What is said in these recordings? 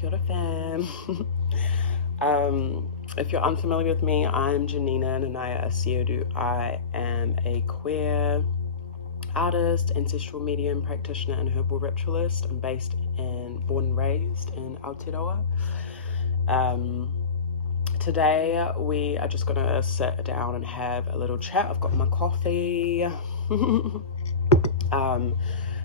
Kia ora fam. If you're unfamiliar with me, I'm Janina Asiedu. I am a queer artist, ancestral medium, practitioner, and herbal ritualist. I'm born and raised in Aotearoa. Today we are just gonna sit down and have a little chat. I've got my coffee.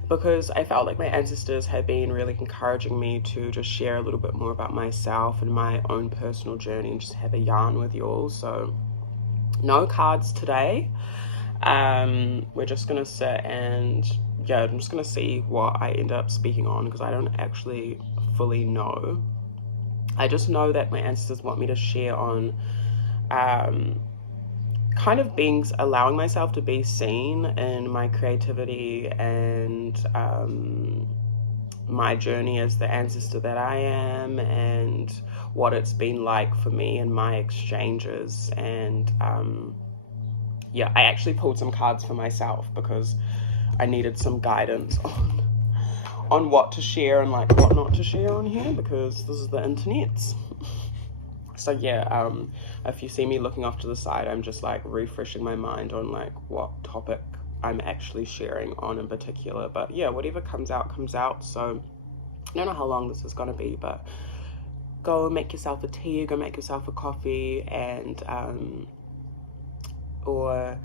Because I felt like my ancestors had been really encouraging me to just share a little bit more about myself and my own personal journey and just have a yarn with you all. So no cards today. We're just gonna sit and I'm just gonna see what I end up speaking on, because I don't actually fully know. I just know that my ancestors want me to share on kind of allowing myself to be seen in my creativity and my journey as the ancestor that I am, and what it's been like for me and my exchanges. And I actually pulled some cards for myself because I needed some guidance on what to share and like what not to share on here, because this is the internet. So if you see me looking off to the side, I'm just like refreshing my mind on like what topic I'm actually sharing on in particular. But yeah, whatever comes out. So I don't know how long this is gonna be, but go make yourself a tea, go make yourself a coffee, and or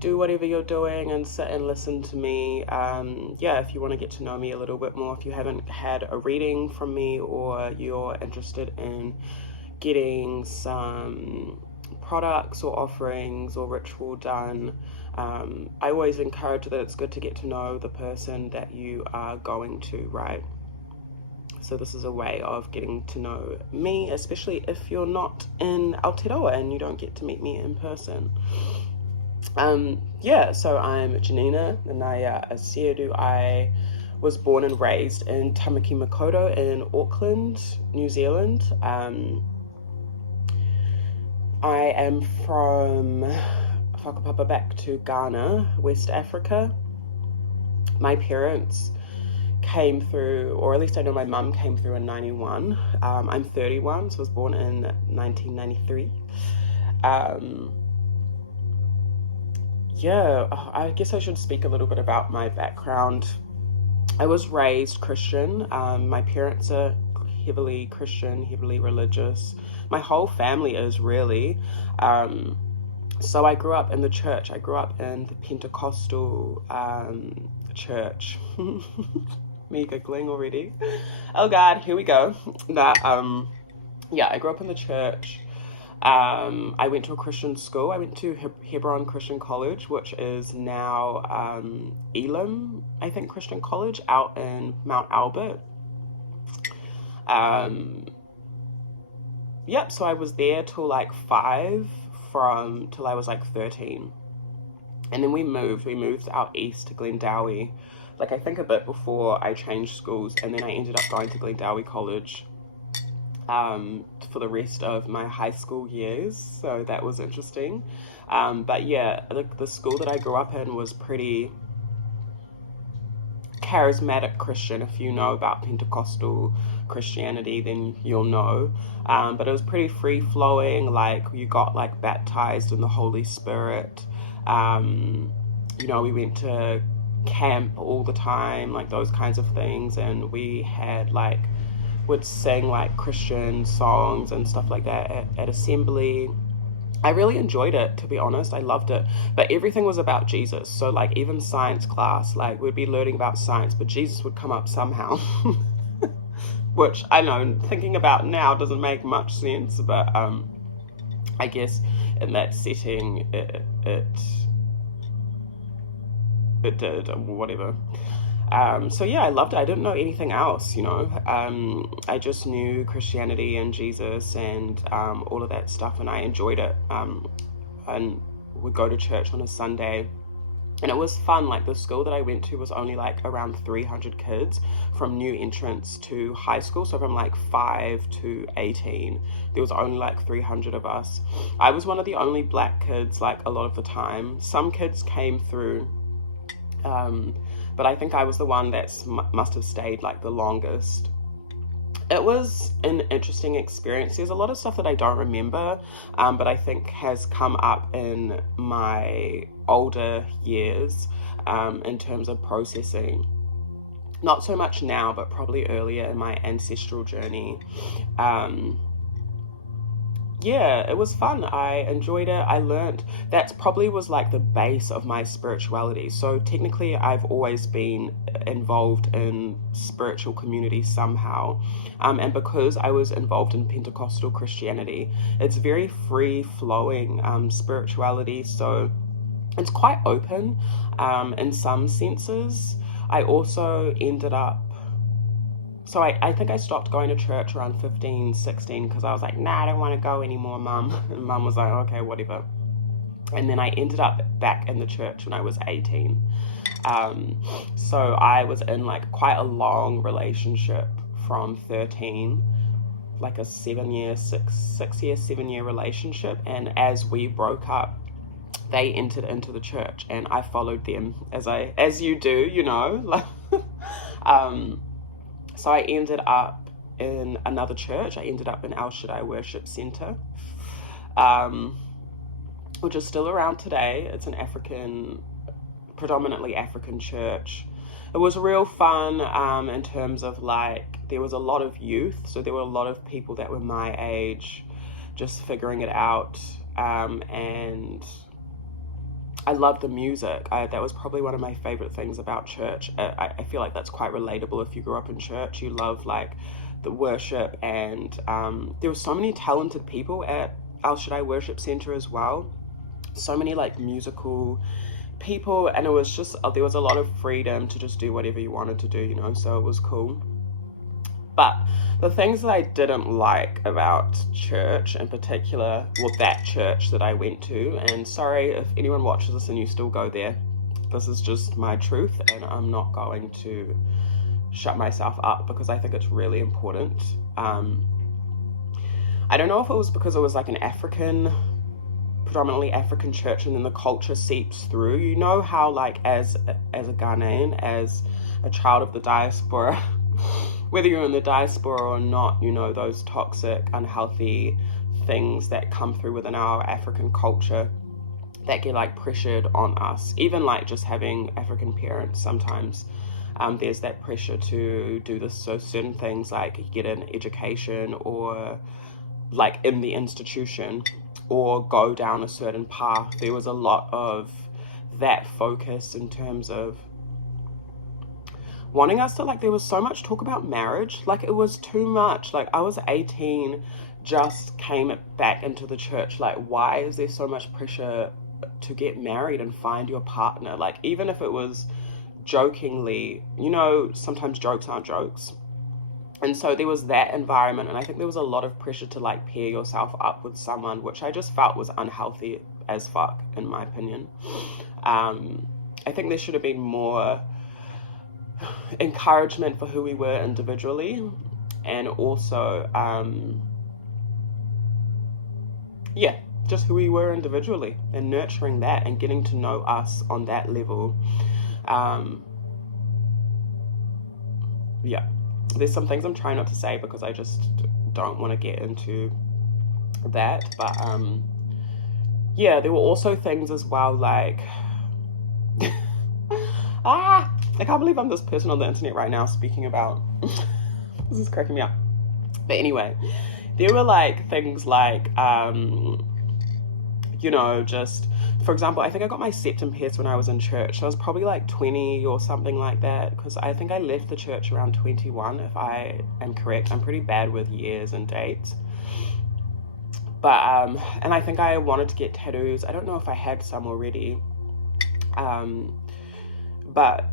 do whatever you're doing and sit and listen to me. If you want to get to know me a little bit more, if you haven't had a reading from me, or you're interested in getting some products or offerings or ritual done, I always encourage that it's good to get to know the person that you are going to, right? So this is a way of getting to know me, especially if you're not in Aotearoa and you don't get to meet me in person. So I'm Janina Asiedu. I was born and raised in Tamaki Makaurau in Auckland, New Zealand. I am from Whakapapa back to Ghana, West Africa. My parents came through, or at least I know my mum came through in 91. I'm 31, so I was born in 1993. I guess I should speak a little bit about my background. I was raised Christian. My parents are heavily Christian, heavily religious. My whole family is really. So I grew up in the church. I grew up in the Pentecostal church. Me giggling already. Oh God, here we go. I grew up in the church. I went to a Christian school. I went to Herbal Christian College, which is now Elam, I think, Christian College out in Mount Albert. So I was there till like 5 till I was like 13. And then we moved out east to Glendowie, like I think a bit before I changed schools, and then I ended up going to Glendowie College for the rest of my high school years, so that was interesting. The school that I grew up in was pretty charismatic Christian. If you know about Pentecostal Christianity, then you'll know. But it was pretty free flowing. Like you got like baptized in the Holy Spirit. We went to camp all the time, like those kinds of things, and we had would sing like Christian songs and stuff like that at assembly. I really enjoyed it, to be honest. I loved it. But everything was about Jesus. So like even science class, like we'd be learning about science, but Jesus would come up somehow. Which I know, thinking about now, doesn't make much sense. But I guess in that setting, it did, or whatever. I loved it. I didn't know anything else, I just knew Christianity and Jesus and all of that stuff, and I enjoyed it. And would go to church on a Sunday, and it was fun. Like the school that I went to was only like around 300 kids from new entrants to high school. So from like 5 to 18, there was only like 300 of us. I was one of the only black kids, like a lot of the time. Some kids came through, but I think I was the one that must have stayed like the longest. It was an interesting experience. There's a lot of stuff that I don't remember, but I think has come up in my older years, in terms of processing. Not so much now, but probably earlier in my ancestral journey. Yeah, it was fun. I enjoyed it. I learned that probably was like the base of my spirituality. So technically, I've always been involved in spiritual community somehow. And because I was involved in Pentecostal Christianity, it's very free flowing spirituality. So it's quite open in some senses. I also ended up so I think I stopped going to church around 15, 16 because I was like, nah, I don't want to go anymore, Mum. And Mum was like, okay, whatever. And then I ended up back in the church when I was 18. So I was in like quite a long relationship from 13, like a 7-year relationship. And as we broke up, they entered into the church and I followed them as you do, you know. So I ended up in another church. I ended up in Aotearoa Worship Centre, which is still around today. It's an predominantly African church. It was real fun in terms of like, there was a lot of youth. So there were a lot of people that were my age, just figuring it out. And I love the music. That was probably one of my favorite things about church. I feel like that's quite relatable if you grew up in church. You love like the worship, and there were so many talented people at Aotearoa Worship Centre as well. So many like musical people, and it was just, there was a lot of freedom to just do whatever you wanted to do, you know, so it was cool. But the things that I didn't like about church in particular, well, that church that I went to, and sorry if anyone watches this and you still go there, this is just my truth, and I'm not going to shut myself up because I think it's really important. I don't know if it was because it was like an predominantly African church, and then the culture seeps through. You know how like as a Ghanaian, as a child of the diaspora, whether you're in the diaspora or not, you know, those toxic, unhealthy things that come through within our African culture that get like pressured on us. Even like just having African parents, sometimes there's that pressure to do this. So certain things like get an education, or like in the institution, or go down a certain path. There was a lot of that focus in terms of wanting us to, like, there was so much talk about marriage. Like, it was too much. Like, I was 18, just came back into the church. Like, why is there so much pressure to get married and find your partner? Like, even if it was jokingly, you know, sometimes jokes aren't jokes. And so there was that environment, and I think there was a lot of pressure to like pair yourself up with someone, which I just felt was unhealthy as fuck, in my opinion. I think there should have been more encouragement for who we were individually, and also just who we were individually, and nurturing that and getting to know us on that level. There's some things I'm trying not to say because I just don't want to get into that, but there were also things as well like I can't believe I'm this person on the internet right now speaking about this is cracking me up. But anyway, there were like things like just, for example, I think I got my septum pierced when I was in church. So I was probably like 20 or something like that, because I think I left the church around 21, if I am correct. I'm pretty bad with years and dates. But and I think I wanted to get tattoos. I don't know if I had some already. But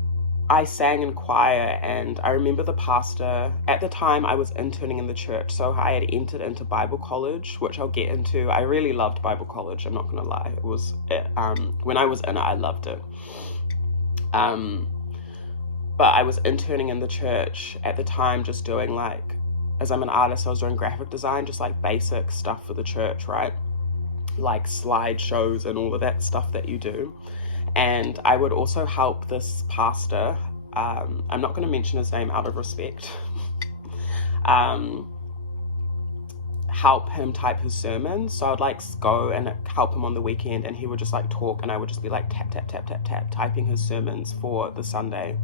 I sang in choir, and I remember the pastor, at the time I was interning in the church, so I had entered into Bible college, which I'll get into. I really loved Bible college, I'm not gonna lie. It was, when I was in it, I loved it. But I was interning in the church at the time, just doing like, as I'm an artist, I was doing graphic design, just like basic stuff for the church, right? Like slideshows and all of that stuff that you do. And I would also help this pastor, I'm not going to mention his name out of respect, help him type his sermons. So I'd like go and help him on the weekend, and he would just like talk, and I would just be like tap tap tap tap tap typing his sermons for the Sunday.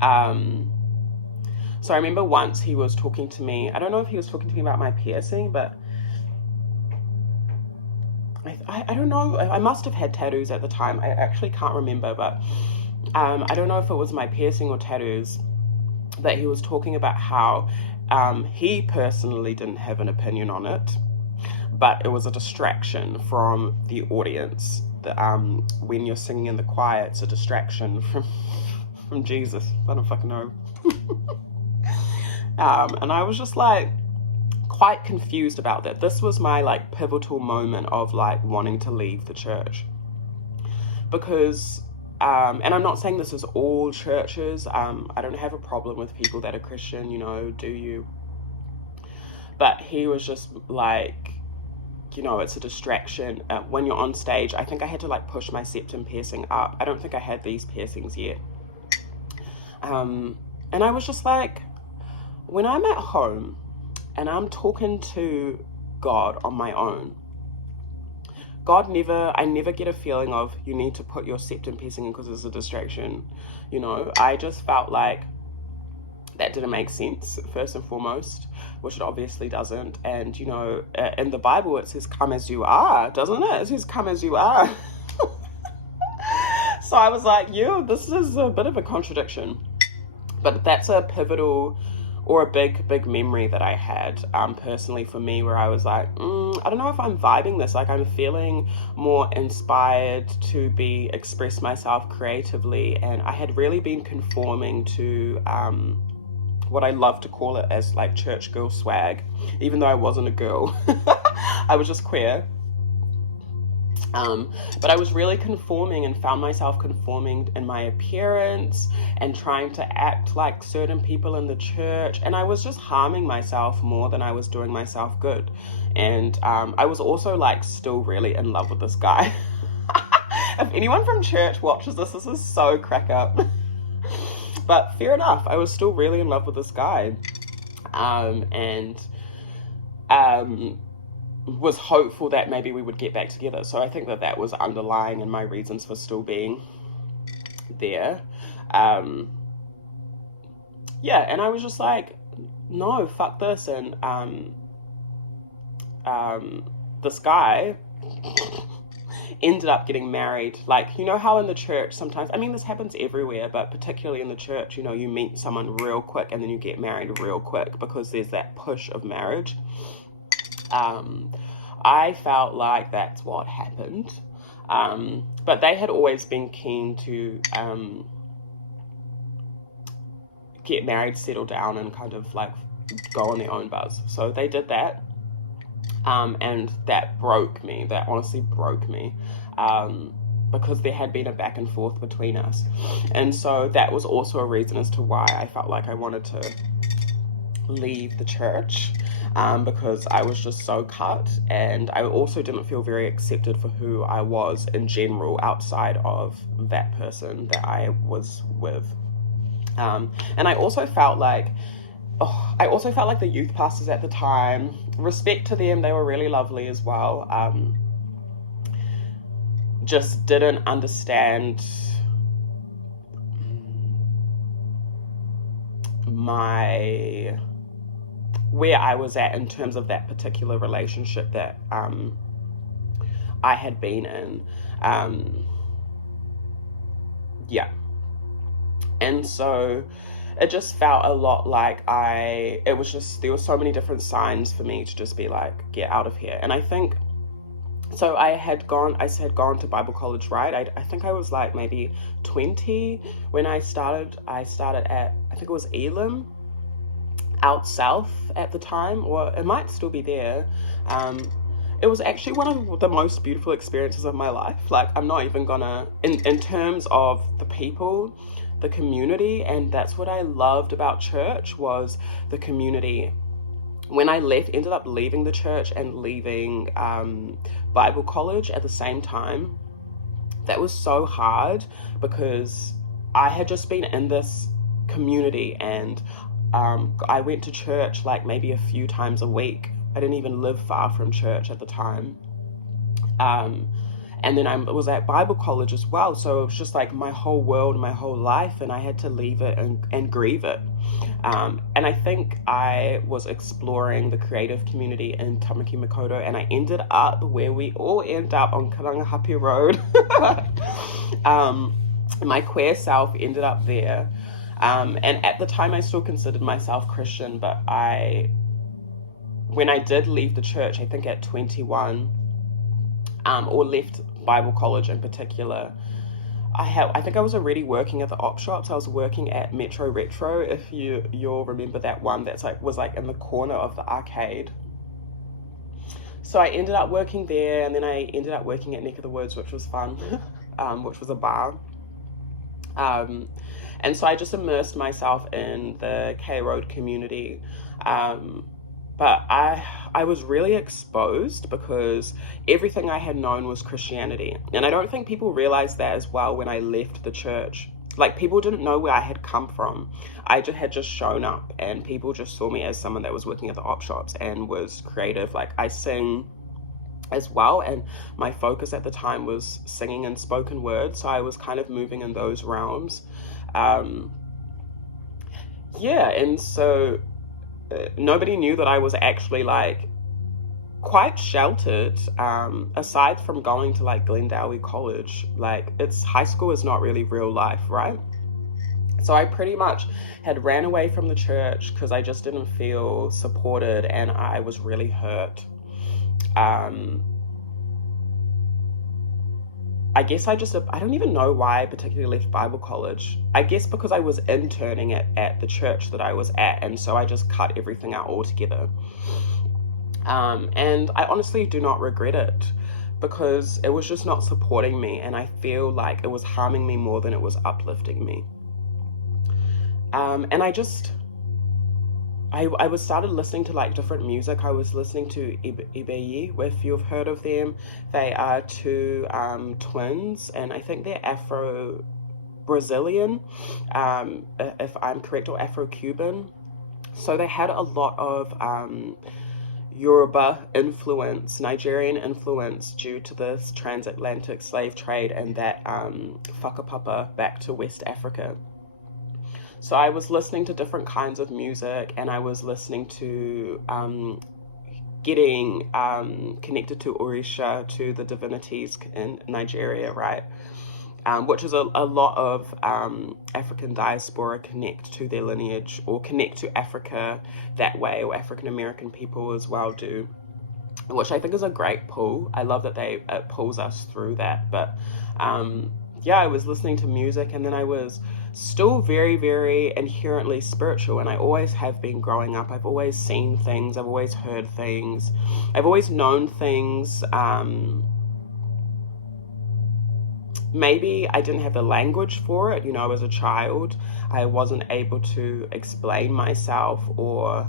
So I remember once he was talking to me, I don't know if he was talking to me about my piercing, but I don't know, I must have had tattoos at the time, I actually can't remember, but I don't know if it was my piercing or tattoos, that he was talking about how he personally didn't have an opinion on it, but it was a distraction from the audience. When you're singing in the choir, it's a distraction from Jesus. I don't fucking know. And I was just like quite confused about that. This was my like pivotal moment of like wanting to leave the church, because and I'm not saying this is all churches. I don't have a problem with people that are Christian, you know, do you? But he was just like, you know, it's a distraction. When you're on stage, I think I had to like push my septum piercing up. I don't think I had these piercings yet. And I was just like, when I'm at home and I'm talking to God on my own, I never get a feeling of you need to put your septum piercing in because it's a distraction. You know, I just felt like that didn't make sense, first and foremost, which it obviously doesn't. And, you know, in the Bible, it says, come as you are, doesn't it? It says, come as you are. So I was like, this is a bit of a contradiction. But that's a pivotal or a big memory that I had personally for me, where I was like, I don't know if I'm vibing this. Like, I'm feeling more inspired to express myself creatively, and I had really been conforming to what I love to call it as like church girl swag, even though I wasn't a girl. I was just queer. But I was really conforming and found myself conforming in my appearance and trying to act like certain people in the church. And I was just harming myself more than I was doing myself good. And I was also like still really in love with this guy. If anyone from church watches this is so crack up. But fair enough, I was still really in love with this guy. And was hopeful that maybe we would get back together. So I think that was underlying in my reasons for still being there. And I was just like, no, fuck this. And this guy ended up getting married. Like, you know how in the church sometimes, I mean, this happens everywhere, but particularly in the church, you know, you meet someone real quick and then you get married real quick because there's that push of marriage. I felt like that's what happened. But they had always been keen to get married, settle down, and kind of like go on their own buzz. So they did that. And that broke me. That honestly broke me. Because there had been a back and forth between us. And so that was also a reason as to why I felt like I wanted to leave the church. Because I was just so cut, and I also didn't feel very accepted for who I was in general outside of that person that I was with. And I also felt like the youth pastors at the time, respect to them, they were really lovely as well, just didn't understand where I was at in terms of that particular relationship that I had been in. And so it just felt a lot like there were so many different signs for me to just be like, get out of here. And I think, so I had gone to Bible college, right? I think I was like maybe 20 when I started at, I think it was Elam, out south at the time, or it might still be there. It was actually one of the most beautiful experiences of my life. Like, I'm not even gonna, in terms of the people, the community, and that's what I loved about church, was the community. When I ended up leaving the church and leaving Bible college at the same time, that was so hard because I had just been in this community and I went to church like maybe a few times a week. I didn't even live far from church at the time. And then I was at Bible college as well. So it was just like my whole world, my whole life, and I had to leave it and grieve it. And I think I was exploring the creative community in Tamaki Makaurau, and I ended up where we all end up on Karangahape Road. My queer self ended up there. And at the time I still considered myself Christian, but when I did leave the church, I think at 21, or left Bible college in particular, I think I was already working at the op shops. I was working at Metro Retro, if you'll remember that one that's was in the corner of the arcade. So I ended up working there, and then I ended up working at Neck of the Woods, which was fun, which was a bar. And so I just immersed myself in the K Road community. But I was really exposed because everything I had known was Christianity. And I don't think people realized that as well when I left the church. Like, people didn't know where I had come from. I had just shown up, and people just saw me as someone that was working at the op shops and was creative. Like, I sing as well, and my focus at the time was singing and spoken word. So I was kind of moving in those realms. And so nobody knew that I was actually like quite sheltered, aside from going to like Glendowie College. Like, high school is not really real life, right? So I pretty much had ran away from the church because I just didn't feel supported, and I was really hurt. I guess I don't even know why I particularly left Bible college. I guess because I was interning at the church that I was at, and so I just cut everything out altogether. And I honestly do not regret it, because it was just not supporting me, and I feel like it was harming me more than it was uplifting me. And I was started listening to like different music. I was listening to Ibeyi, if you've heard of them. They are two twins, and I think they're Afro-Brazilian, if I'm correct, or Afro-Cuban. So they had a lot of Yoruba influence, Nigerian influence, due to this transatlantic slave trade and that whakapapa back to West Africa. So I was listening to different kinds of music, and I was listening to getting connected to Orisha, to the divinities in Nigeria, right? Which is a lot of African diaspora connect to their lineage, or connect to Africa that way, or African American people as well do, which I think is a great pull. I love that it pulls us through that. But I was listening to music, and then I was still very, very inherently spiritual, and I always have been growing up. I've always seen things, I've always heard things, I've always known things. Maybe I didn't have the language for it, as a child. I wasn't able to explain myself, or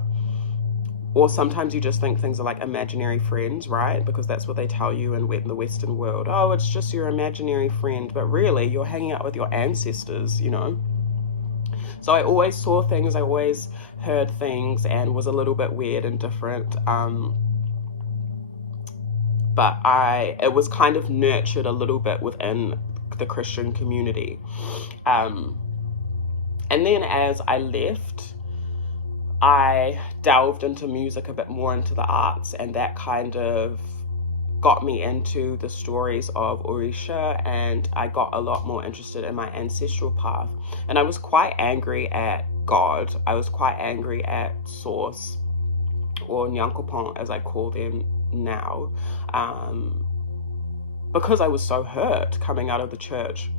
sometimes you just think things are like imaginary friends, right? Because that's what they tell you in the Western world. Oh, it's just your imaginary friend. But really, you're hanging out with your ancestors, So I always saw things, I always heard things, and was a little bit weird and different. But it was kind of nurtured a little bit within the Christian community. And then as I left, I delved into music a bit more, into the arts, and that kind of got me into the stories of Orisha, and I got a lot more interested in my ancestral path. And I was quite angry at God. I was quite angry at Source, or Nyankopon as I call them now, because I was so hurt coming out of the church.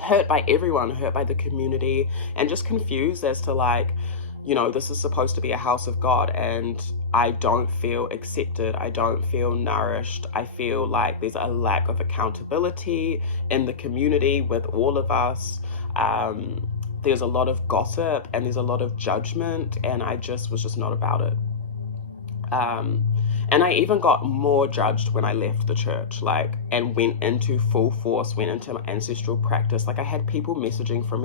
Hurt by everyone, hurt by the community, and just confused as to like, this is supposed to be a house of God, and I don't feel accepted. I don't feel nourished. I feel like there's a lack of accountability in the community with all of us. There's a lot of gossip, and there's a lot of judgment, and I was just not about it. And I even got more judged when I left the church, like, and went into full force, went into my ancestral practice. Like, I had people messaging from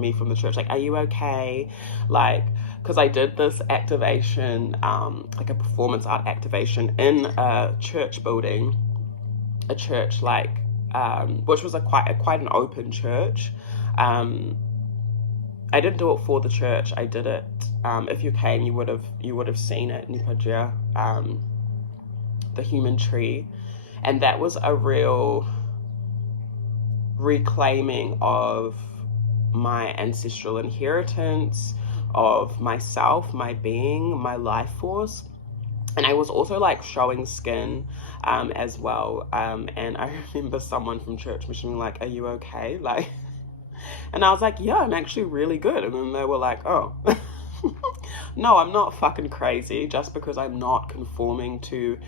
me from the church, like, are you okay? Like, because I did this activation, like a performance art activation in a church building, a church like, which was quite an open church. I didn't do it for the church. I did it. If you came, you would have seen it, Nipaja, the human tree, and that was a real reclaiming of my ancestral inheritance, of myself, my being, my life force. And I was also like showing skin as well. And I remember someone from church mentioning like, are you okay? Like, and I was like, yeah, I'm actually really good. And then they were like, oh, no, I'm not fucking crazy just because I'm not conforming to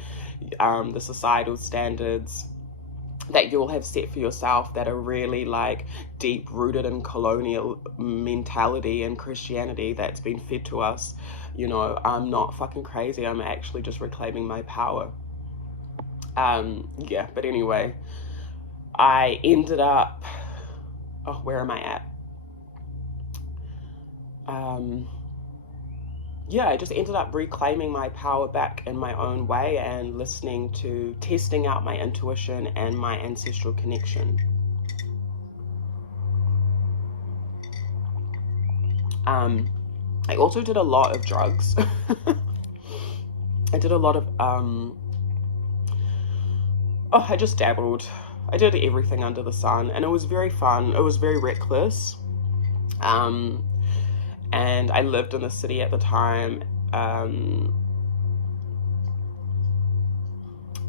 the societal standards that you'll have set for yourself that are really like deep rooted in colonial mentality and Christianity that's been fed to us. You know, I'm not fucking crazy. I'm actually just reclaiming my power. Yeah, but anyway, I ended up, oh, where am I at? Yeah, I just ended up reclaiming my power back in my own way and listening to, testing out my intuition and my ancestral connection. I also did a lot of drugs. I did a lot of, I just dabbled. I did everything under the sun, and it was very fun. It was very reckless. And I lived in the city at the time.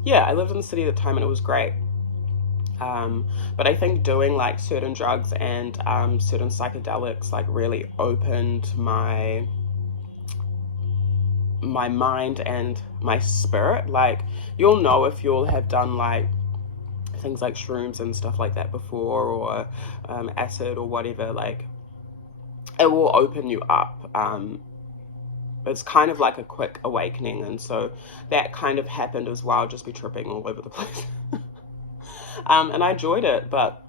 Yeah, I lived in the city at the time, and it was great. But I think doing like certain drugs and certain psychedelics like really opened my mind and my spirit. Like, you'll know if you'll have done like things like shrooms and stuff like that before, or acid or whatever. Like, it will open you up. It's kind of like a quick awakening, and so that kind of happened as well. Just be tripping all over the place. And I enjoyed it, but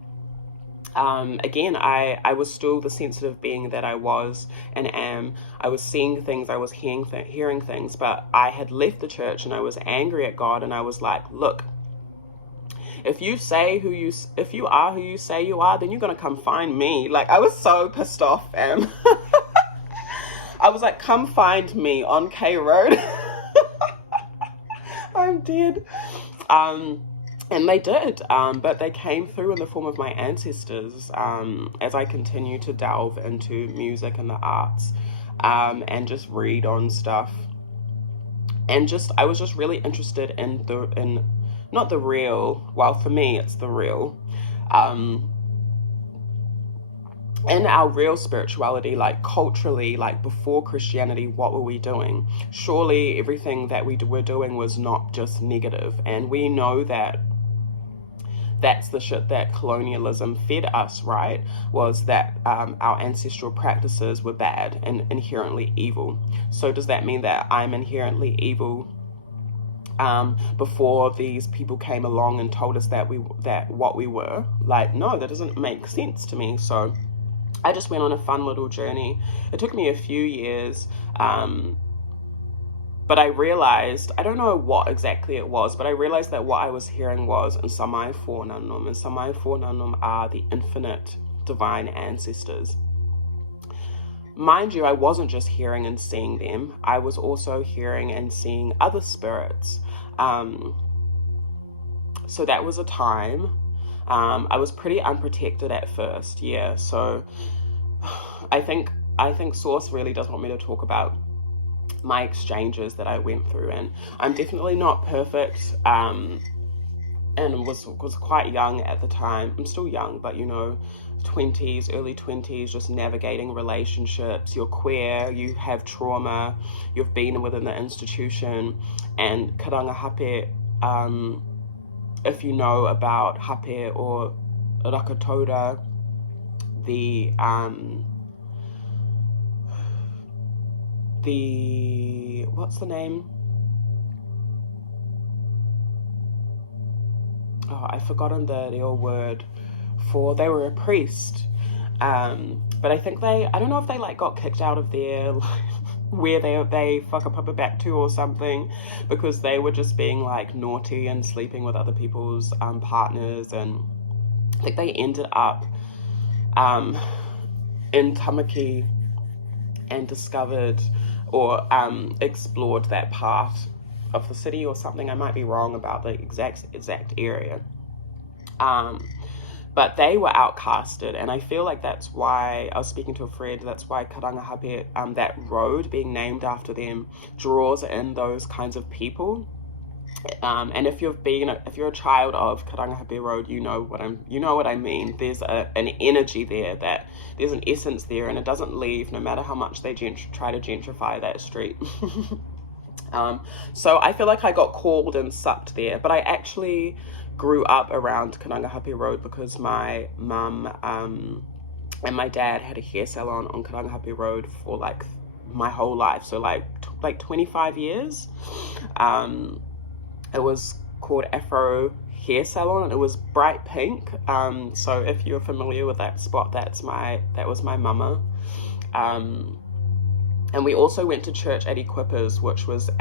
again, I was still the sensitive being that I was and am. I was seeing things, I was hearing things, but I had left the church and I was angry at God, and I was like, look, if you are who you say you are, then you're gonna come find me. Like, I was so pissed off, and I was like, come find me on K Road. I'm dead. And they did, but they came through in the form of my ancestors as I continue to delve into music and the arts, and just read on stuff. And I was just really interested in not the real, well, for me it's the real, in our real spirituality, like culturally, like before Christianity, what were we doing? Surely everything that we were doing was not just negative, and we know that that's the shit that colonialism fed us, right? Was that our ancestral practices were bad and inherently evil. So does that mean that I'm inherently evil before these people came along and told us that what we were? Like, no, that doesn't make sense to me. So I just went on a fun little journey. It took me a few years, but I realized, I don't know what exactly it was, but I realized that what I was hearing was Nsamai Fornanum, and Nsamai Fornanum are the infinite divine ancestors. Mind you, I wasn't just hearing and seeing them, I was also hearing and seeing other spirits. So that was a time. I was pretty unprotected at first, yeah. So I think Source really does want me to talk about my exchanges that I went through, and I'm definitely not perfect, and was quite young at the time. I'm still young, but you know, 20s, early 20s, just navigating relationships. You're queer, you have trauma, you've been within the institution, and karanga hape, if you know about hape or rakatora, the what's the name? oh, I've forgotten the old word for, they were a priest. But I think I don't know if they like got kicked out of their, like, where they fuck a puppet back to or something, because they were just being like naughty and sleeping with other people's partners, and I think they ended up in Tamaki and discovered or explored that part of the city or something. I might be wrong about the exact area. But they were outcasted, and I feel like that's why, I was speaking to a friend, that's why Karangahape, that road being named after them, draws in those kinds of people. And if you're a child of Karangahape Road, you know what I mean. There's an energy there, that there's an essence there, and it doesn't leave no matter how much they try to gentrify that street. So I feel like I got called and sucked there, but I actually grew up around Karangahape Road because my mum and my dad had a hair salon on Karangahape Road for like my whole life, so like 25 years. It was called Afro Hair Salon, and it was bright pink. So if you're familiar with that spot, that was my mama. And we also went to church at Equippers, which was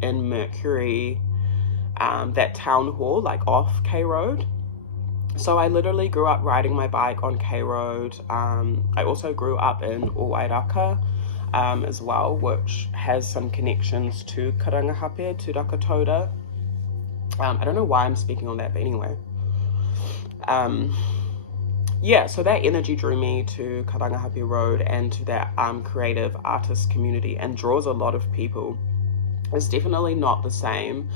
in Mercury, that town hall, like off K Road. So I literally grew up riding my bike on K Road. I also grew up in Owairaka as well, which has some connections to Karangahape, to Dakota. I don't know why I'm speaking on that, but anyway. Yeah, so that energy drew me to Karangahape Road and to that creative artist community, and draws a lot of people. It's definitely not the same.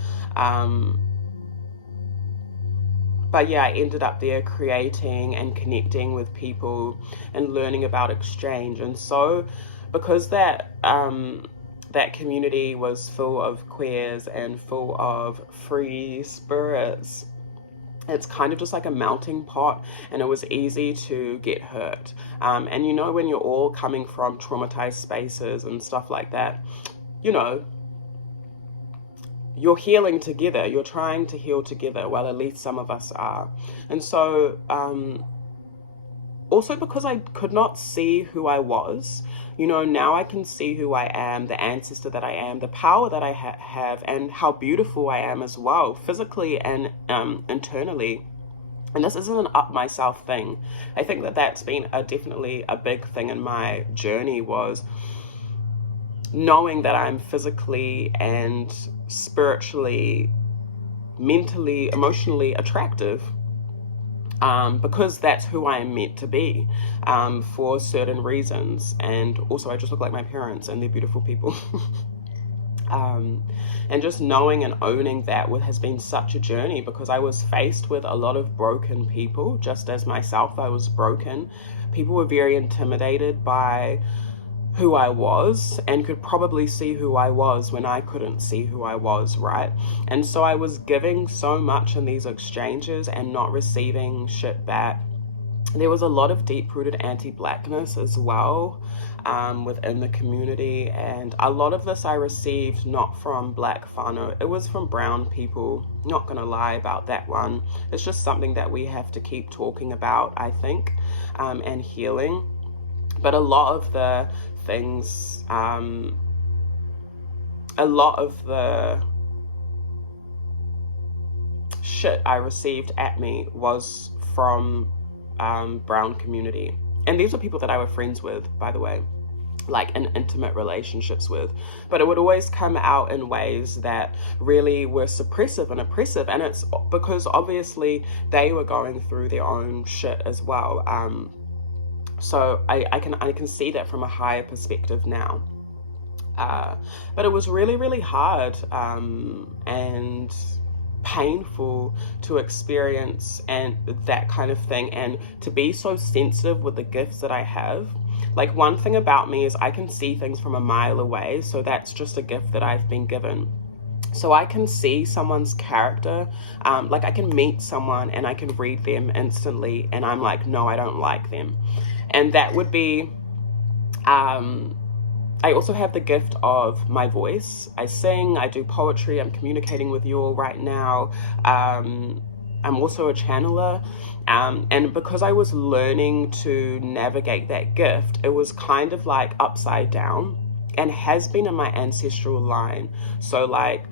But yeah, I ended up there creating and connecting with people and learning about exchange. And so because that community was full of queers and full of free spirits, it's kind of just like a melting pot, and it was easy to get hurt. And you know, when you're all coming from traumatized spaces and stuff like that, you know, you're healing together, you're trying to heal together, well, at least some of us are. And so also because I could not see who I was, you know, now I can see who I am, the ancestor that I am, the power that I have, and how beautiful I am as well, physically and internally. And this isn't an up myself thing. I think that's been definitely a big thing in my journey, was knowing that I'm physically and spiritually, mentally, emotionally attractive. Because that's who I am meant to be, for certain reasons. And also I just look like my parents, and they're beautiful people. And just knowing and owning that has been such a journey, because I was faced with a lot of broken people, just as myself, I was broken. People were very intimidated by who I was, and could probably see who I was when I couldn't see who I was, right? And so I was giving so much in these exchanges and not receiving shit back. There was a lot of deep-rooted anti-blackness as well within the community, and a lot of this I received not from black whānau, it was from brown people. Not gonna lie about that one. It's just something that we have to keep talking about, I think, and healing. But a lot of the things, a lot of the shit I received at me was from brown community. And these are people that I were friends with, by the way, like in intimate relationships with. But it would always come out in ways that really were suppressive and oppressive. And it's because obviously they were going through their own shit as well. So I can see that from a higher perspective now. But it was really, really hard and painful to experience and that kind of thing, and to be so sensitive with the gifts that I have. Like, one thing about me is I can see things from a mile away, so that's just a gift that I've been given. So I can see someone's character, like I can meet someone and I can read them instantly, and I'm like, no, I don't like them. And that would be, I also have the gift of my voice. I sing, I do poetry, I'm communicating with you all right now. I'm also a channeler. And because I was learning to navigate that gift, it was kind of like upside down and has been in my ancestral line. So like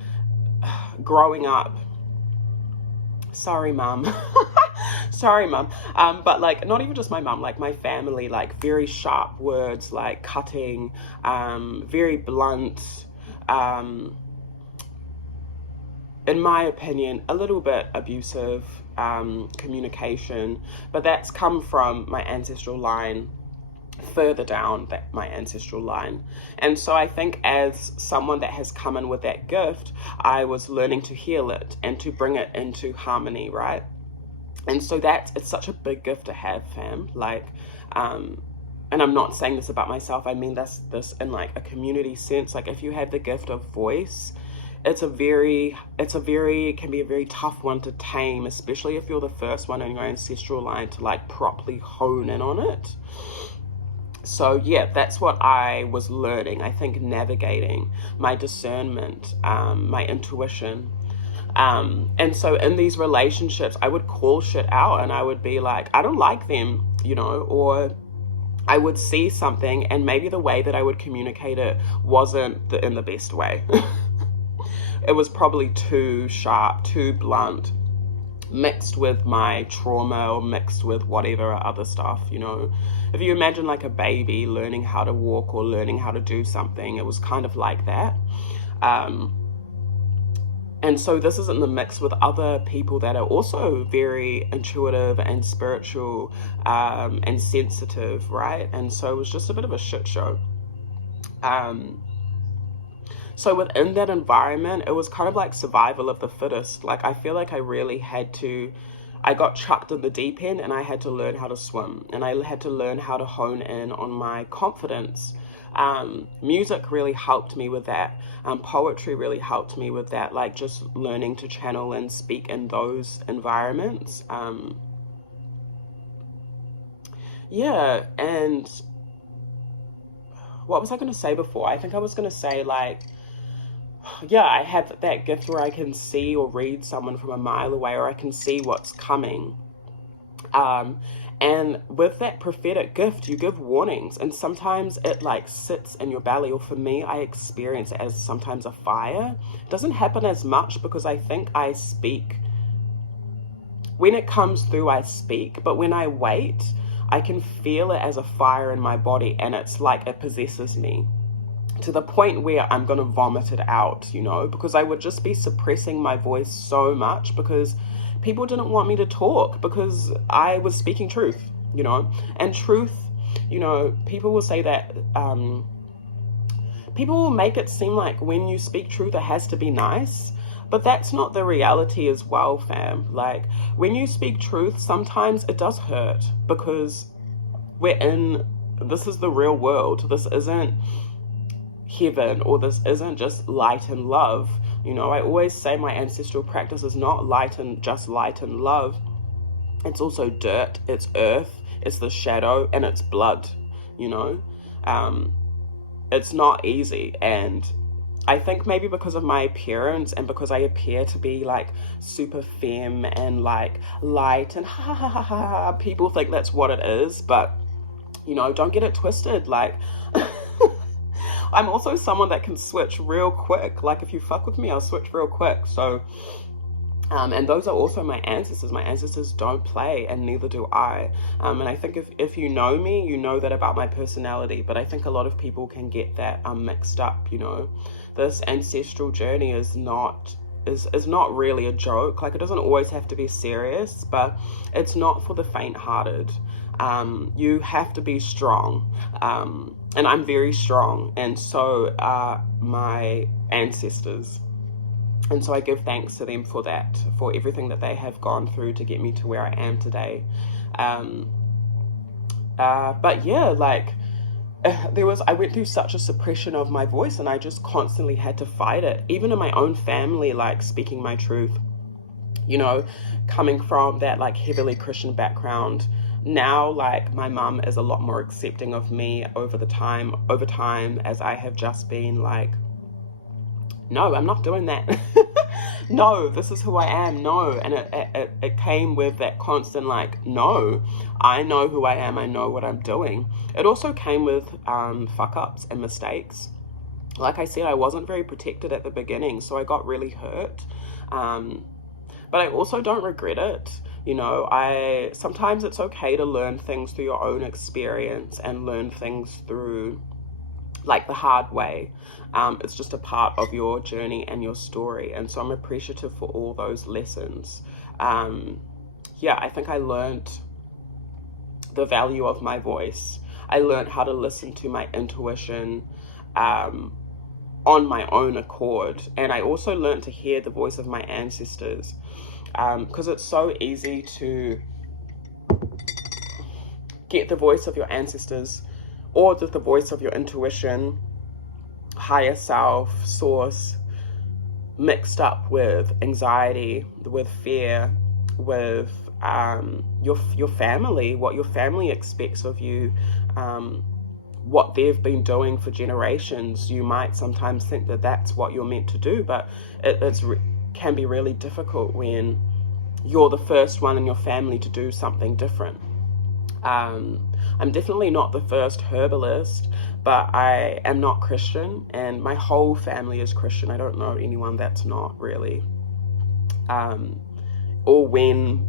growing up, sorry mum, sorry mum, but like not even just my mum, like my family, like very sharp words, like cutting, very blunt, in my opinion, a little bit abusive communication, but that's come from my ancestral line, further down that my ancestral line. And so I think as someone that has come in with that gift, I was learning to heal it and to bring it into harmony, right? And so it's such a big gift to have, fam. Like, and I'm not saying this about myself, I mean this in like a community sense. Like if you have the gift of voice, it can be a very tough one to tame, especially if you're the first one in your ancestral line to like properly hone in on it. So yeah, that's what I was learning. I think navigating my discernment, my intuition. And so in these relationships, I would call shit out and I would be like, I don't like them, you know, or I would see something and maybe the way that I would communicate it wasn't in the best way. It was probably too sharp, too blunt, mixed with my trauma or mixed with whatever other stuff, you know. If you imagine like a baby learning how to walk or learning how to do something, it was kind of like that. And so this is in the mix with other people that are also very intuitive and spiritual and sensitive, right? And so it was just a bit of a shit show. So within that environment, it was kind of like survival of the fittest. Like I feel like I really I got chucked in the deep end and I had to learn how to swim. And I had to learn how to hone in on my confidence. Music really helped me with that. Poetry really helped me with that. Like just learning to channel and speak in those environments. Yeah, and what was I going to say before? I think I was going to say like, yeah, I have that gift where I can see or read someone from a mile away, or I can see what's coming. And with that prophetic gift, you give warnings, and sometimes it like sits in your belly, or for me, I experience it as sometimes a fire. It doesn't happen as much because I think I speak. When it comes through, I speak, but when I wait, I can feel it as a fire in my body, and it's like it possesses me to the point where I'm going to vomit it out, you know, because I would just be suppressing my voice so much because people didn't want me to talk because I was speaking truth, you know. And truth, you know, people will say that, people will make it seem like when you speak truth, it has to be nice. But that's not the reality as well, fam. Like, when you speak truth, sometimes it does hurt because this is the real world. This isn't heaven, or this isn't just light and love. You know, I always say my ancestral practice is not just light and love. It's also dirt, it's earth, it's the shadow, and it's blood, you know. It's not easy, and I think maybe because of my appearance and because I appear to be like super femme and like light and ha ha ha ha, people think that's what it is, but you know, don't get it twisted. Like I'm also someone that can switch real quick. Like if you fuck with me, I'll switch real quick. So, and those are also my ancestors. My ancestors don't play, and neither do I. And I think if you know me, you know that about my personality. But I think a lot of people can get that mixed up. You know, this ancestral journey is not really a joke. Like it doesn't always have to be serious, but it's not for the faint-hearted. You have to be strong, and I'm very strong, and so are my ancestors, and so I give thanks to them for that, for everything that they have gone through to get me to where I am today. But yeah, like I went through such a suppression of my voice, and I just constantly had to fight it, even in my own family, like speaking my truth, you know, coming from that like heavily Christian background. Now, like, my mum is a lot more accepting of me over time, as I have just been like, no, I'm not doing that. no, this is who I am, no. And it came with that constant like, no, I know who I am, I know what I'm doing. It also came with fuck ups and mistakes. Like I said, I wasn't very protected at the beginning, so I got really hurt. But I also don't regret it. You know, sometimes it's okay to learn things through your own experience and learn things through like the hard way. It's just a part of your journey and your story. And so I'm appreciative for all those lessons. Yeah, I think I learned the value of my voice. I learned how to listen to my intuition on my own accord. And I also learned to hear the voice of my ancestors, because it's so easy to get the voice of your ancestors or the voice of your intuition, higher self, source, mixed up with anxiety, with fear, with your family, what your family expects of you, what they've been doing for generations. You might sometimes think that that's what you're meant to do, but it can be really difficult when you're the first one in your family to do something different. I'm definitely not the first herbalist, but I am not Christian, and my whole family is Christian. I don't know anyone that's not, really. Or when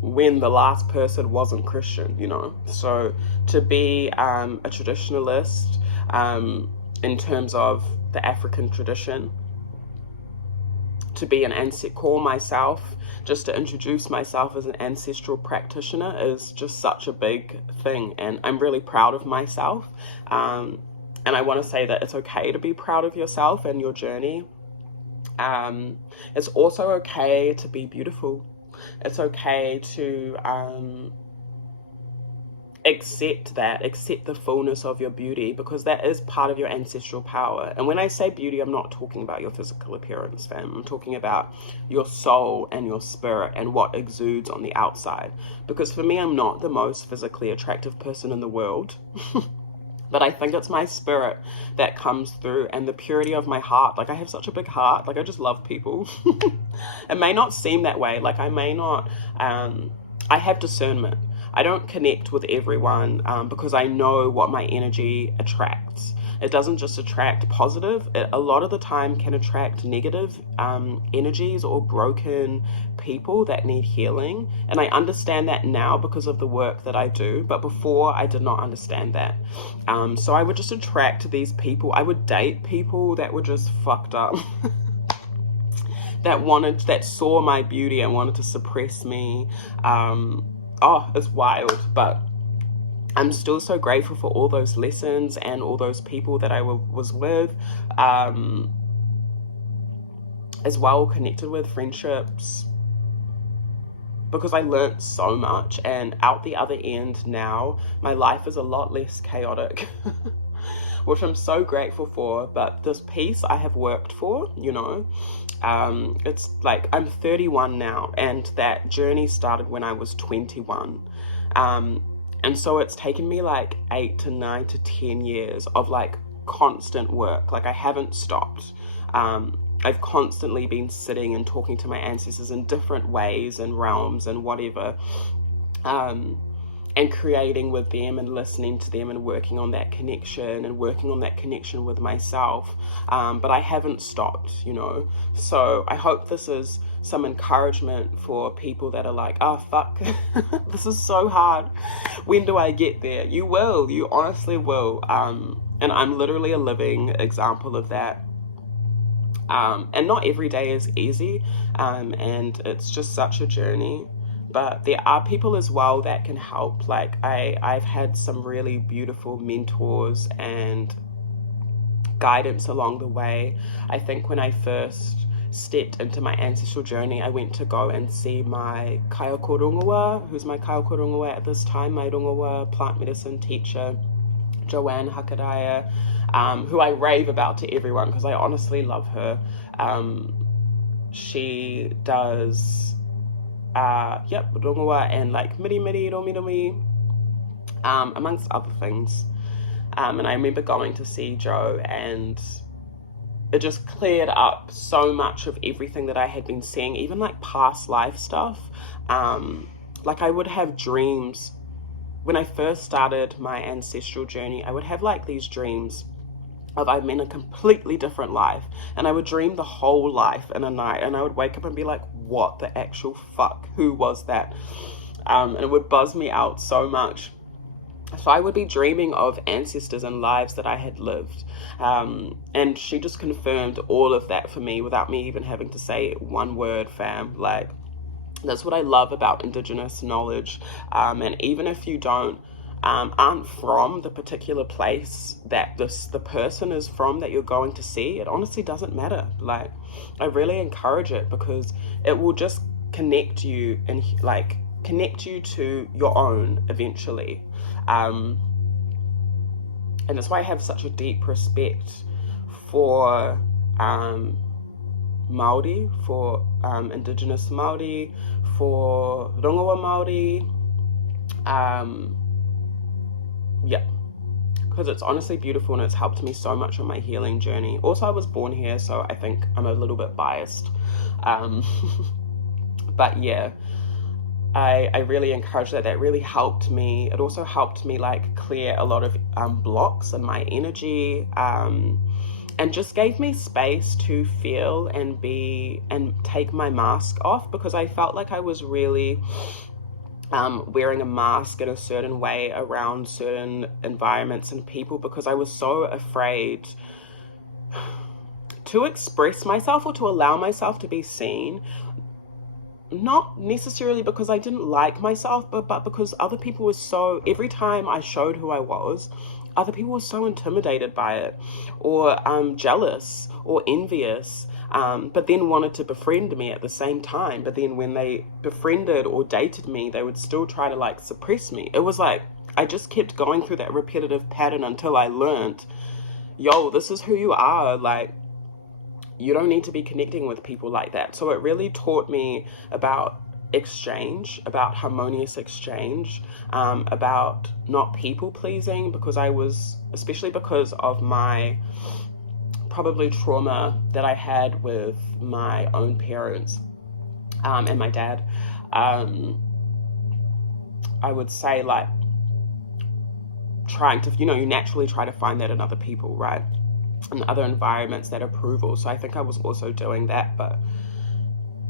the last person wasn't Christian, you know. So to be a traditionalist in terms of the African tradition, to be call myself, just to introduce myself as an ancestral practitioner is just such a big thing, and I'm really proud of myself. And I want to say that it's okay to be proud of yourself and your journey. It's also okay to be beautiful. It's okay to accept the fullness of your beauty, because that is part of your ancestral power. And when I say beauty, I'm not talking about your physical appearance, fam. I'm talking about your soul and your spirit and what exudes on the outside. Because for me, I'm not the most physically attractive person in the world. But I think it's my spirit that comes through, and the purity of my heart. Like, I have such a big heart. Like, I just love people. It may not seem that way. Like, I may not, I have discernment. I don't connect with everyone because I know what my energy attracts. It doesn't just attract positive. It, a lot of the time, can attract negative energies or broken people that need healing. And I understand that now because of the work that I do. But before, I did not understand that. So I would just attract these people. I would date people that were just fucked up. that saw my beauty and wanted to suppress me. Oh, it's wild. But I'm still so grateful for all those lessons and all those people that I was with, as well, connected with, friendships, because I learnt so much. And out the other end now, my life is a lot less chaotic, which I'm so grateful for. But this peace I have worked for, you know, it's like, I'm 31 now, and that journey started when I was 21. And so it's taken me like 8 to 9 to 10 years of like constant work. Like, I haven't stopped. I've constantly been sitting and talking to my ancestors in different ways and realms and whatever, and creating with them and listening to them and working on that connection and working on that connection with myself. But I haven't stopped, you know. So I hope this is some encouragement for people that are like, oh, fuck, this is so hard. When do I get there? You will. You honestly will. And I'm literally a living example of that. And not every day is easy, and it's just such a journey. But there are people as well that can help. Like, I've had some really beautiful mentors and guidance along the way. I think when I first stepped into my ancestral journey, I went to go and see my kaiakorongua, who's my kaiakorongua at this time, my rongoa plant medicine teacher, Joanne Hakadaya, who I rave about to everyone because I honestly love her. She does rongoa and like miri romi, amongst other things. And I remember going to see Jo, and it just cleared up so much of everything that I had been seeing, even like past life stuff. Like I would have dreams when I first started my ancestral journey. I would have like these dreams of I'm in a completely different life, and I would dream the whole life in a night, and I would wake up and be like, what the actual fuck, who was that? And it would buzz me out so much. So I would be dreaming of ancestors and lives that I had lived, and she just confirmed all of that for me without me even having to say one word, fam. Like, that's what I love about Indigenous knowledge. And even if you aren't from the particular place that the person is from that you're going to see, it honestly doesn't matter. Like, I really encourage it, because it will just connect you and like connect you to your own eventually. And that's why I have such a deep respect for Māori, for Indigenous Māori, for Rongoa Māori. Yeah, because it's honestly beautiful, and it's helped me so much on my healing journey. Also, I was born here, so I think I'm a little bit biased. But yeah, I really encourage that. That really helped me. It also helped me like clear a lot of blocks in my energy, and just gave me space to feel and be and take my mask off, because I felt like I was really wearing a mask in a certain way around certain environments and people, because I was so afraid to express myself or to allow myself to be seen. Not necessarily because I didn't like myself, but because other people were so, every time I showed who I was, other people were so intimidated by it, or jealous or envious, but then wanted to befriend me at the same time. But then when they befriended or dated me, they would still try to like suppress me. It was like, I just kept going through that repetitive pattern until I learned, yo, this is who you are. Like, you don't need to be connecting with people like that. So it really taught me about exchange, about harmonious exchange, about not people pleasing, because I was, especially because of my probably trauma that I had with my own parents, and my dad, I would say like trying to, you naturally try to find that in other people, right? In other environments, that approval. So I think I was also doing that. But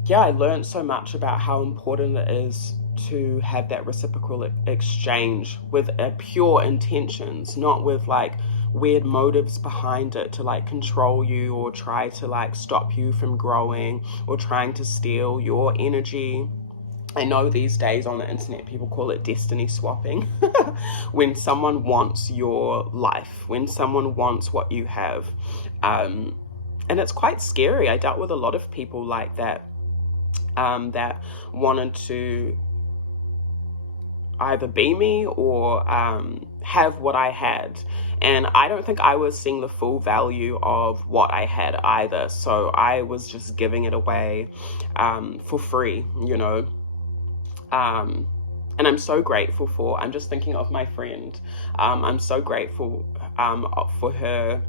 yeah, I learned so much about how important it is to have that reciprocal exchange with pure intentions, not with like weird motives behind it to like control you or try to like stop you from growing or trying to steal your energy. I know these days on the internet people call it destiny swapping. When someone wants your life, when someone wants what you have, and it's quite scary. I dealt with a lot of people like that, that wanted to either be me or have what I had, and I don't think I was seeing the full value of what I had either. So I was just giving it away for free, and I'm so grateful for, I'm just thinking of my friend, I'm so grateful for her.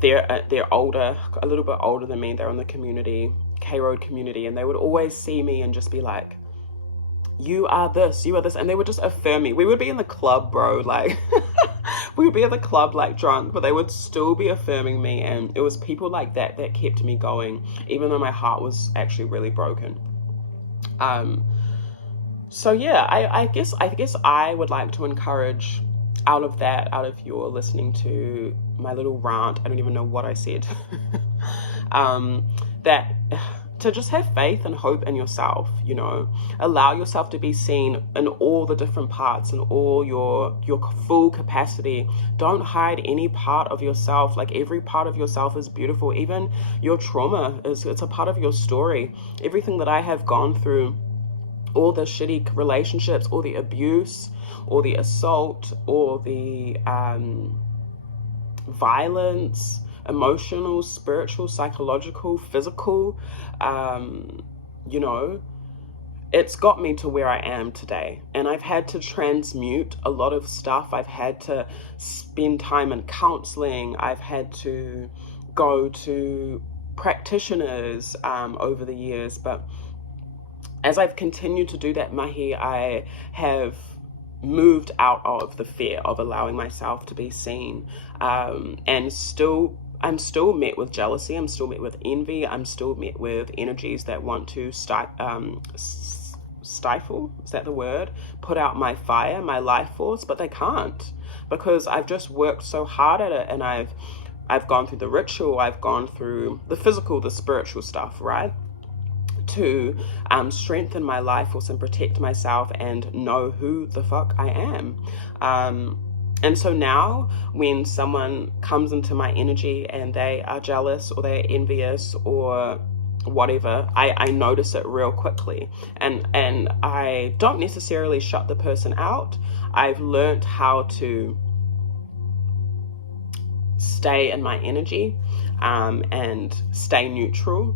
They're older, a little bit older than me. They're in the community, K-Road community, and they would always see me and just be like, you are this, and they would just affirm me. We would be in the club, bro, like we would be at the club like drunk, but they would still be affirming me. And it was people like that that kept me going, even though my heart was actually really broken. So yeah, I guess I would like to encourage, out of your listening to my little rant, I don't even know what I said, that to just have faith and hope in yourself, allow yourself to be seen in all the different parts and all your full capacity. Don't hide any part of yourself. Like, every part of yourself is beautiful. Even your trauma it's a part of your story. Everything that I have gone through, all the shitty relationships, all the abuse, all the assault, all the violence, emotional, spiritual, psychological, physical, it's got me to where I am today. And I've had to transmute a lot of stuff. I've had to spend time in counseling. I've had to go to practitioners over the years. But as I've continued to do that, Mahi, I have moved out of the fear of allowing myself to be seen. And I'm still met with jealousy. I'm still met with envy. I'm still met with energies that want to stifle, is that the word? Put out my fire, my life force, but they can't, because I've just worked so hard at it, and I've gone through the ritual, I've gone through the physical, the spiritual stuff, right? To strengthen my life force and protect myself and know who the fuck I am. And so now when someone comes into my energy and they are jealous or they're envious or whatever, I notice it real quickly, and I don't necessarily shut the person out. I've learned how to stay in my energy and stay neutral.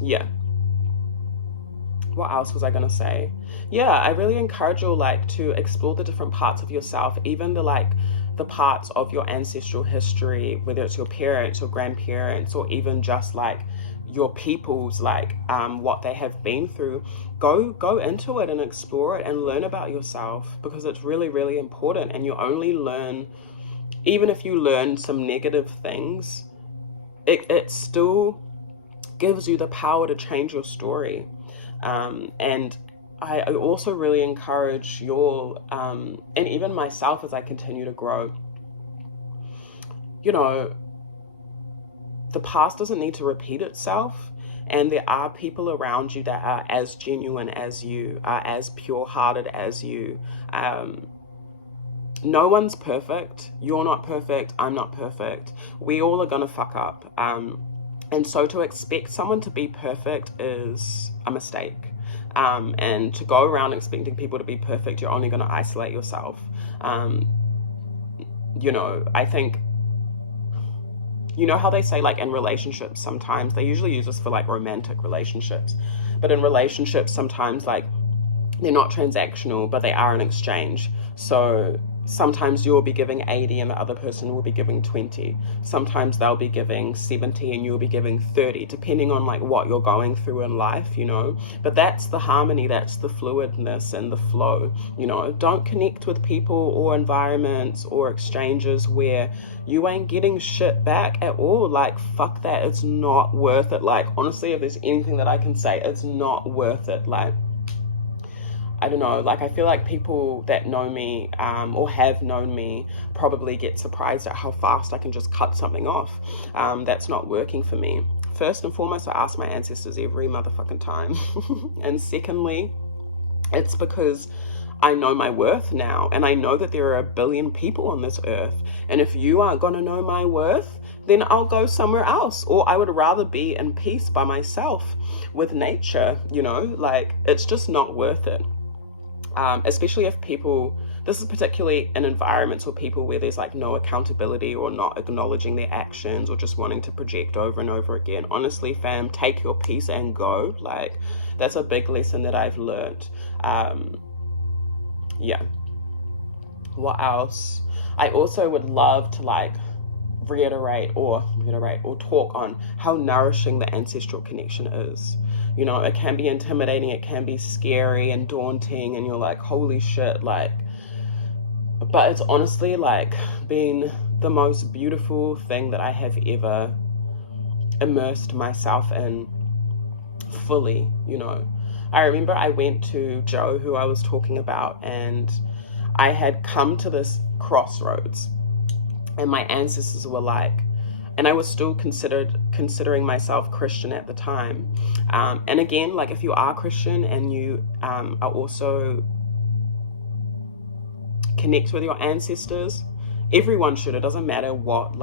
Yeah. What else was I gonna say? Yeah, I really encourage you to explore the different parts of yourself, even the parts of your ancestral history, whether it's your parents or grandparents, or even just your people's what they have been through. Go into it and explore it and learn about yourself, because it's really, really important. And you only learn, even if you learn some negative things, it still gives you the power to change your story. And I also really encourage your, and even myself as I continue to grow, the past doesn't need to repeat itself. And there are people around you that are as genuine as you, are as pure-hearted as you. No one's perfect. You're not perfect. I'm not perfect. We all are going to fuck up. And so to expect someone to be perfect is a mistake. And to go around expecting people to be perfect, you're only going to isolate yourself. I think, how they say in relationships, sometimes they usually use this for romantic relationships, but in relationships sometimes they're not transactional, but they are an exchange. So sometimes you'll be giving 80 and the other person will be giving 20. Sometimes they'll be giving 70 and you'll be giving 30, depending on what you're going through in life, But that's the harmony, that's the fluidness and the flow, Don't connect with people or environments or exchanges where you ain't getting shit back at all. Fuck that. It's not worth it. Honestly, if there's anything that I can say, it's not worth it. I don't know, I feel like people that know me or have known me probably get surprised at how fast I can just cut something off. That's not working for me. First and foremost, I ask my ancestors every motherfucking time. And secondly, it's because I know my worth now, and I know that there are 1 billion people on this earth. And if you aren't going to know my worth, then I'll go somewhere else. Or I would rather be in peace by myself with nature, it's just not worth it. Especially if people, this is particularly in environments or people where there's no accountability or not acknowledging their actions or just wanting to project over and over again. Honestly, fam, take your peace and go. That's a big lesson that I've learned. Yeah. What else? I also would love to reiterate or talk on how nourishing the ancestral connection is. It can be intimidating, it can be scary and daunting, and you're holy shit, but it's honestly been the most beautiful thing that I have ever immersed myself in fully. I remember I went to Joe, who I was talking about, and I had come to this crossroads, and my ancestors were and I was still considering myself Christian at the time. And again, if you are Christian and you are also connect with your ancestors, everyone should. It doesn't matter what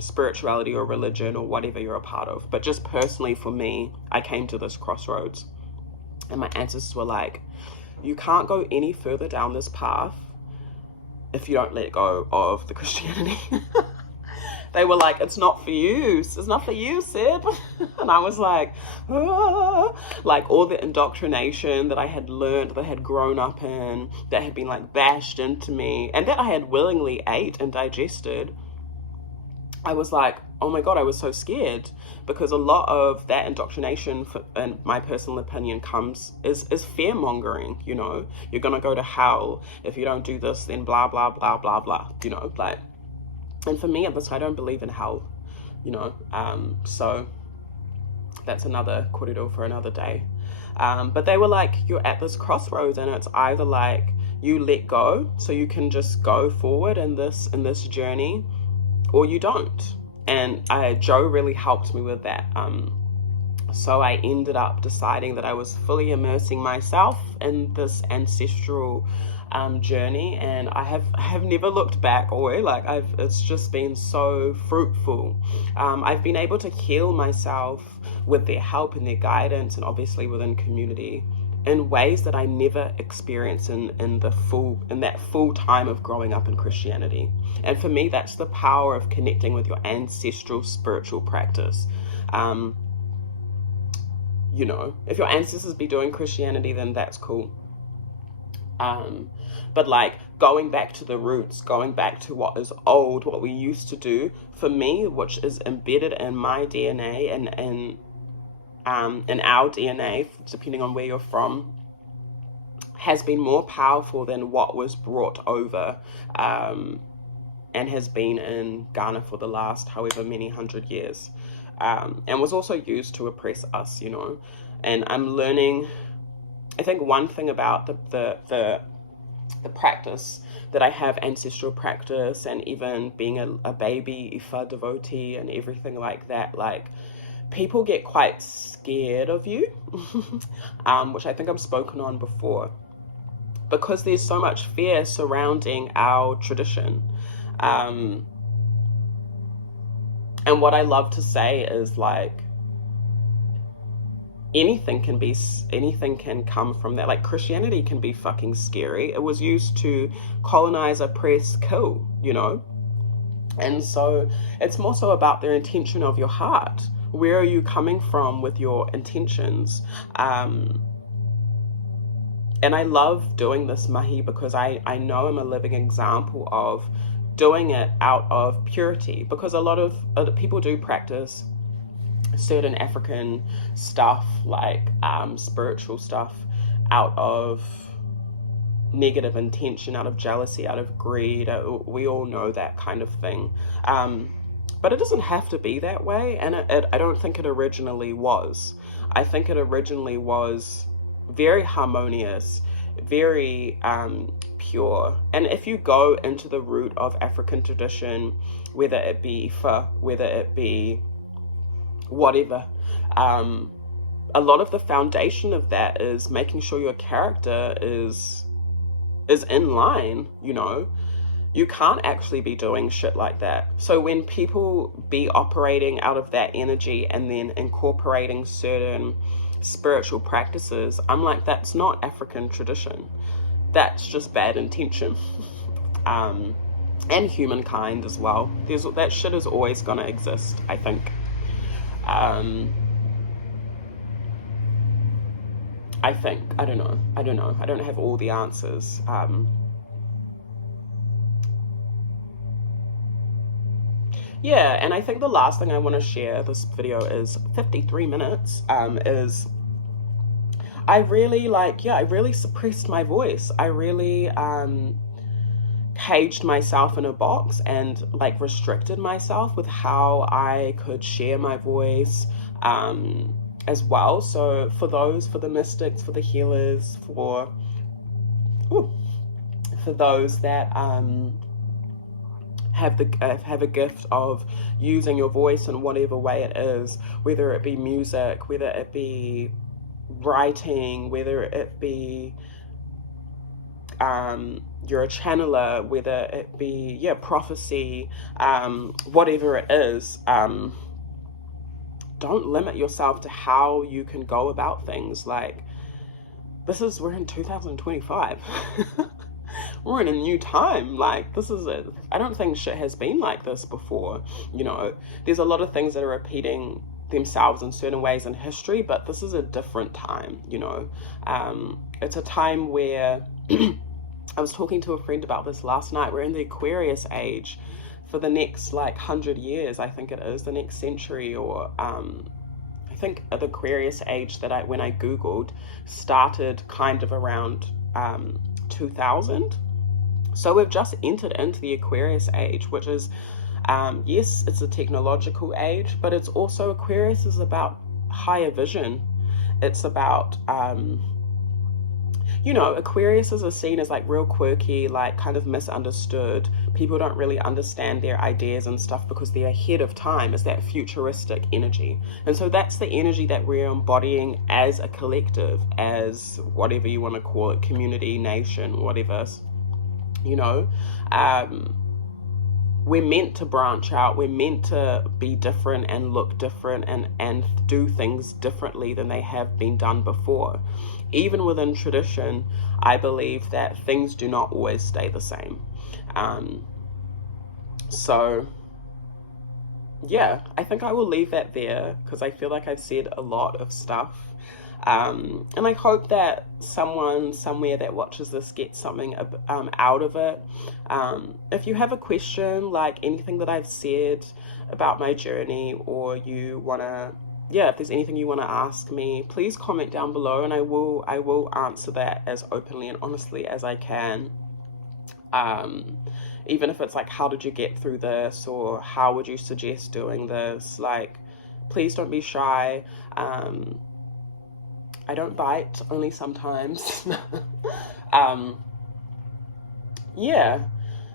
spirituality or religion or whatever you're a part of. But just personally for me, I came to this crossroads, and my ancestors were you can't go any further down this path if you don't let go of the Christianity. They were like, it's not for you. It's not for you, Seb. And I was like, ah. Like all the indoctrination that I had learned, that I had grown up in, that had been like bashed into me, and that I had willingly ate and digested. I was like, oh my God, I was so scared, because a lot of that indoctrination, in my personal opinion, is fear mongering. You know, you're gonna go to hell if you don't do this, then blah blah blah blah blah. You know, like, and for me, I don't believe in hell. You know, so that's another koutou for another day. But they were like, you're at this crossroads, and it's either like you let go, so you can just go forward in this journey, or you don't. And Joe really helped me with that. So I ended up deciding that I was fully immersing myself in this ancestral journey, and I have never looked back, or like it's just been so fruitful. I've been able to heal myself with their help and their guidance, and obviously within community, in ways that I never experienced in that full time of growing up in Christianity. And for me, that's the power of connecting with your ancestral spiritual practice. You know, if your ancestors be doing Christianity, then that's cool. But like going back to the roots, going back to what is old, what we used to do, for me, which is embedded in my DNA and in our DNA, depending on where you're from, has been more powerful than what was brought over and has been in Ghana for the last however many 100 years, and was also used to oppress us, you know. And I'm learning, I think one thing about the practice that I have, ancestral practice, and even being a baby Ifa devotee and everything like that, like, people get quite scared of you, which I think I've spoken on before, because there's so much fear surrounding our tradition. And what I love to say is, like, anything can come from that. Like, Christianity can be fucking scary. It was used to colonize, oppress, kill, you know? And so it's more so about the intention of your heart. Where are you coming from with your intentions? And I love doing this mahi because I know I'm a living example of doing it out of purity, because a lot of other people do practice certain African stuff, like spiritual stuff, out of negative intention, out of jealousy, out of greed. We all know that kind of thing. But it doesn't have to be that way, and I don't think it originally was. I think it originally was very harmonious, very pure. And if you go into the root of African tradition, whether it be Ifa, whether it be whatever, a lot of the foundation of that is making sure your character is in line, you know. You can't actually be doing shit like that. So when people be operating out of that energy and then incorporating certain spiritual practices, I'm like, that's not African tradition. That's just bad intention. And humankind as well. That shit is always gonna exist, I think. I don't know. I don't have all the answers. Yeah, and I think the last thing I want to share, this video is 53 minutes, is I really suppressed my voice. I really caged myself in a box and like restricted myself with how I could share my voice as well. So for the mystics, for the healers, for those that have a gift of using your voice in whatever way it is, whether it be music, whether it be writing, whether it be you're a channeler, whether it be prophecy, whatever it is, don't limit yourself to how you can go about things. Like, we're in 2025. we're in a new time. Like, this is it. I don't think shit has been like this before. You know, there's a lot of things that are repeating themselves in certain ways in history, but this is a different time, you know. It's a time where I was talking to a friend about this last night. We're in the Aquarius age for the next like 100 years, I think it is, the next century, or I think the Aquarius age that when I Googled started kind of around 2000. So we've just entered into the Aquarius age, which is, yes, it's a technological age, but it's also, Aquarius is about higher vision. It's about, you know, Aquariuses are seen as like real quirky, like kind of misunderstood. People don't really understand their ideas and stuff because they're ahead of time. It's that futuristic energy. And so that's the energy that we're embodying as a collective, as whatever you want to call it, community, nation, whatever, you know. We're meant to branch out. We're meant to be different and look different and do things differently than they have been done before. Even within tradition, I believe that things do not always stay the same. So, yeah, I think I will leave that there because I feel like I've said a lot of stuff. And I hope that someone somewhere that watches this gets something out of it. If you have a question, like anything that I've said about my journey, or you want to, yeah, if there's anything you want to ask me, please comment down below, and I will answer that as openly and honestly as I can. Even if it's like, how did you get through this, or how would you suggest doing this? Like, please don't be shy. I don't bite, only sometimes. Yeah,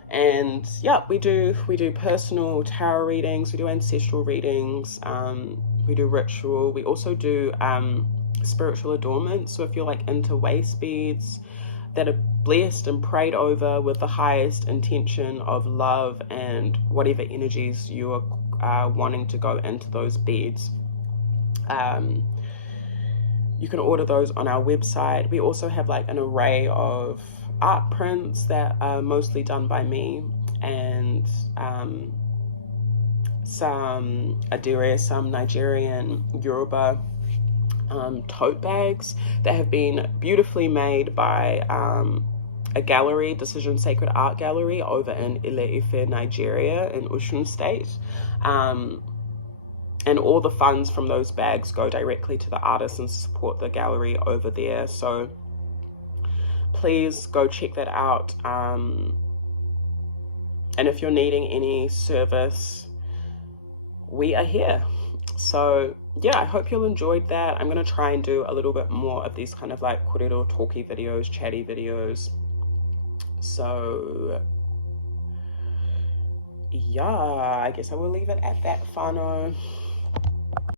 and yeah, we do personal tarot readings, we do ancestral readings, we do ritual, we also do spiritual adornments. So if you're like into Waistbeads that are blessed and prayed over with the highest intention of love and whatever energies you are wanting to go into those beads, you can order those on our website. We also have like an array of art prints that are mostly done by me, and some Adire, some Nigerian, Yoruba tote bags that have been beautifully made by a gallery, Decision Sacred Art Gallery, over in Ile-Ife, Nigeria, in Osun State. And all the funds from those bags go directly to the artists and support the gallery over there. So please go check that out. And if you're needing any service, we are here. So yeah, I hope you enjoyed that. I'm going to try and do a little bit more of these kind of like korero talky videos, chatty videos. So yeah, I guess I will leave it at that, whānau.